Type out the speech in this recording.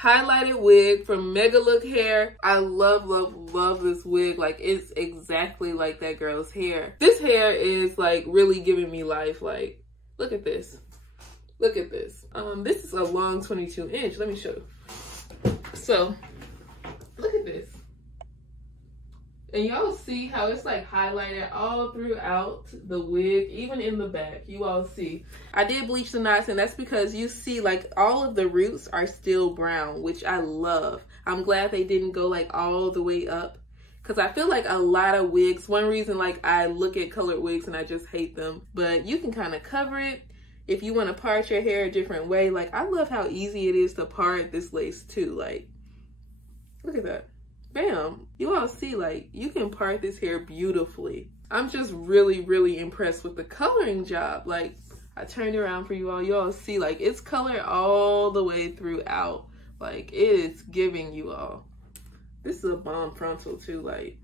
highlighted wig from Megalook hair. I love, love, love this wig. Like, it's exactly like that girl's hair. This hair is like really giving me life. Like, look at this. Look at this. This is a long 22 inch. Let me show you. So, look at this. And y'all see how it's like highlighted all throughout the wig, even in the back, you all see. I did bleach the knots, and that's because you see like all of the roots are still brown, which I love. I'm glad they didn't go like all the way up, because I feel like a lot of wigs, one reason like I look at colored wigs and I just hate them, but you can kind of cover it if you want to part your hair a different way. Like, I love how easy it is to part this lace too. Like, look at that. Bam. You all see, like, you can part this hair beautifully. I'm just really, really impressed with the coloring job. Like, I turned around for you all. You all see, like, it's colored all the way throughout. Like, it is giving you all. This is a bomb frontal too. Like,